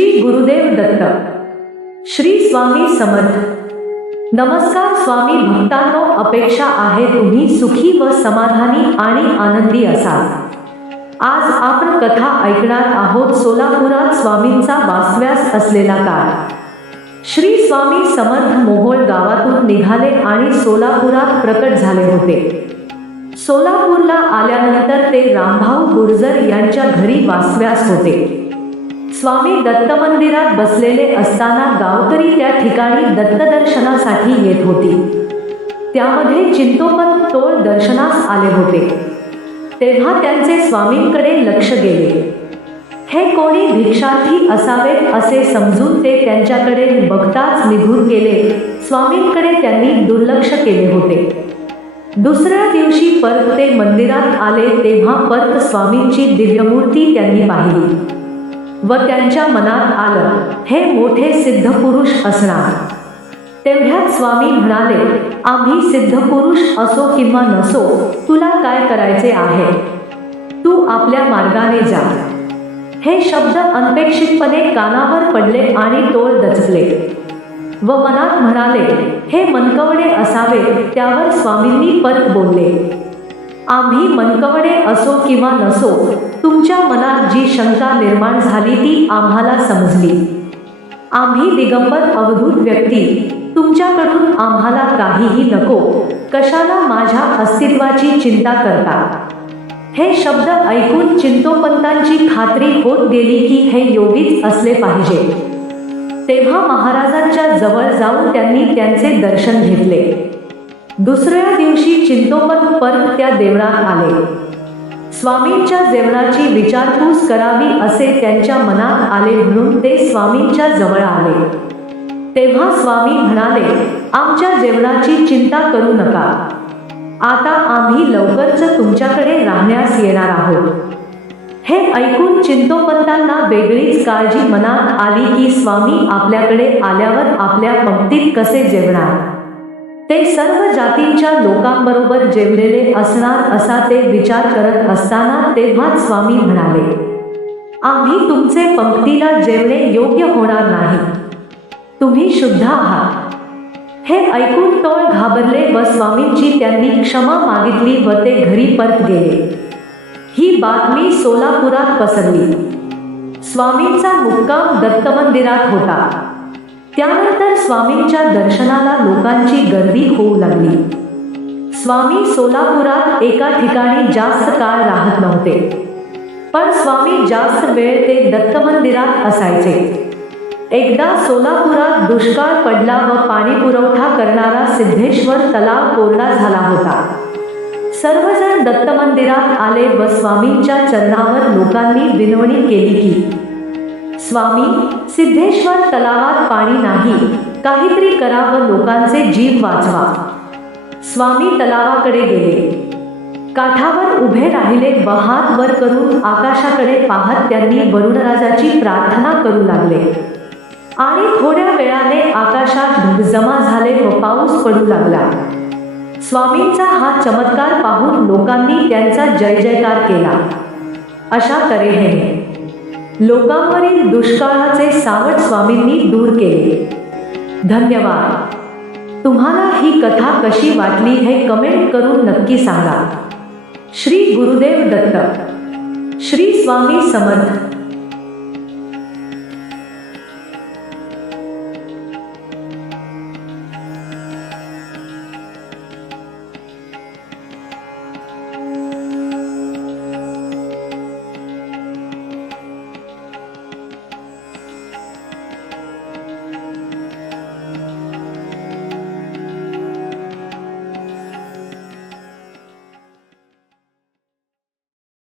श्री गुरुदेव दत्त. श्री स्वामी समर्थ. नमस्कार स्वामी भक्तांनो, अपेक्षा आहे तुम्ही सुखी व समाधानी आणि आनंदी असाल. आज आपण कथा ऐकणार आहोत. सोलापुरात स्वामींचा वास्तव्यास असलेला काळ. श्री स्वामी समर्थ मोहोळ गावातून निघाले आणि सोलापुरात प्रकट झाले होते. सोलापूरला आल्यानंतर ते रामभाऊ गुर्जर यांच्या घरी वास्तव्यास होते. स्वामी दत्त मंदिरात बसलेले असताना गावकरी त्या ठिकाणी दत्तदर्शनासाठी येत होती. त्यामध्ये चिंतोपंत टोळ दर्शनास आले होते. तेव्हा त्यांचे स्वामींकडे लक्ष गेले. हे कोणी भिक्षार्थी असावेत असे समजून ते त्यांच्याकडे बघताच निघून गेले. स्वामींकडे त्यांनी दुर्लक्ष केले होते. दुसऱ्या दिवशी परत ते मंदिरात आले तेव्हा परत स्वामींची दिव्यमूर्ती त्यांनी पाहिली व त्यांच्या मनात आलं, हे मोठे सिद्धपुरुष असणार. तेवढ्यात स्वामी म्हणाले, आम्ही सिद्धपुरुष असो किंवा नसो, तुला काय करायचे आहे, तू आपल्या मार्गाने जा. हे शब्द अनपेक्षितपणे कानावर पडले आणि टोळ दचकले व मनात म्हणाले, हे मनकवडे असावे. त्यावर स्वामींनी परत बोलले, आम्ही मनकवडे असो किंवा नसो, तुमच्या मनात जी शंका निर्माण झाली ती आम्हाला समजली. आम्ही दिगंबर अवधूत व्यक्ती, तुमच्याकडून आम्हाला काहीही नको. कशाला माझ्या अस्तित्वाची चिंता करता. हे शब्द ऐकून चिंतोपंतांची खात्री होत गेली की हे योगीच असले पाहिजे. तेव्हा महाराजांच्या जवळ जाऊन त्यांनी त्यांचे दर्शन घेतले. दुसऱ्या दिवशी चिंतोपंत परत त्या देवळात आले. स्वामींच्या जेवणाची विचारपूस करावी असे त्यांच्या मनात आले म्हणून ते स्वामींच्या जवळ आले. तेव्हा स्वामी म्हणाले, आमच्या जेवणाची चिंता करू नका. आता आम्ही लवकरच तुमच्याकडे राहण्यास येणार आहोत. हे ऐकून चिंतोपंतांना वेगळीच काळजी मनात आली की स्वामी आपल्याकडे आल्यावर आपल्या पंक्तीत कसे जेवणार. ते सर्व जातींच्या लोकांबरोबर जेवलेले असणार असा ते विचार करत असताना तेव्हाच स्वामी म्हणाले, आम्ही तुमचे पंक्तीला जेवणे योग्य होणार नाही. तुम्ही शुद्ध आहात. हे ऐकून टोळ घाबरले व स्वामींची त्यांनी क्षमा मागितली व ते घरी परत गेले. ही बातमी सोलापुरात पसरली. स्वामींचा मुक्काम दत्त मंदिरात होता. त्यानंतर स्वामींच्या दर्शनाला लोकांची गर्दी होऊ लागली. स्वामी सोलापुरात एका ठिकाणी जास्त काळ राहत नव्हते, पण स्वामी जास्त वेळ ते दत्त मंदिरात असायचे. एकदा सोलापुरात दुष्काळ पडला व पाणी पुरवठा करणारा सिद्धेश्वर तलाव कोरडा झाला होता. सर्वजण दत्त मंदिरात आले व स्वामींच्या चरणावर लोकांनी विनवणी केली की, स्वामी, सिद्धेश्वर तलावात पाणी नाही, काहीतरी करा व लोकांचे जीव वाचवा. स्वामी तलावाकडे गेले. काठावर उभे राहिले व हात वर करून आकाशाकडे पाहत त्यांनी वरुणराजाची प्रार्थना करू लागले. आणि थोड्या वेळाने आकाशात ढग जमा झाले व पाऊस पडू लागला. स्वामींचा हा चमत्कार पाहून लोकांनी त्यांचा जय जयकार केला. अशा तऱ्हेने लोकांवरील दुष्काळाचे सावट स्वामींनी दूर केले. धन्यवाद. तुम्हाला ही कथा कशी वाटली हे कमेंट करून नक्की सांगा. श्री गुरुदेव दत्त. श्री स्वामी समर्थ.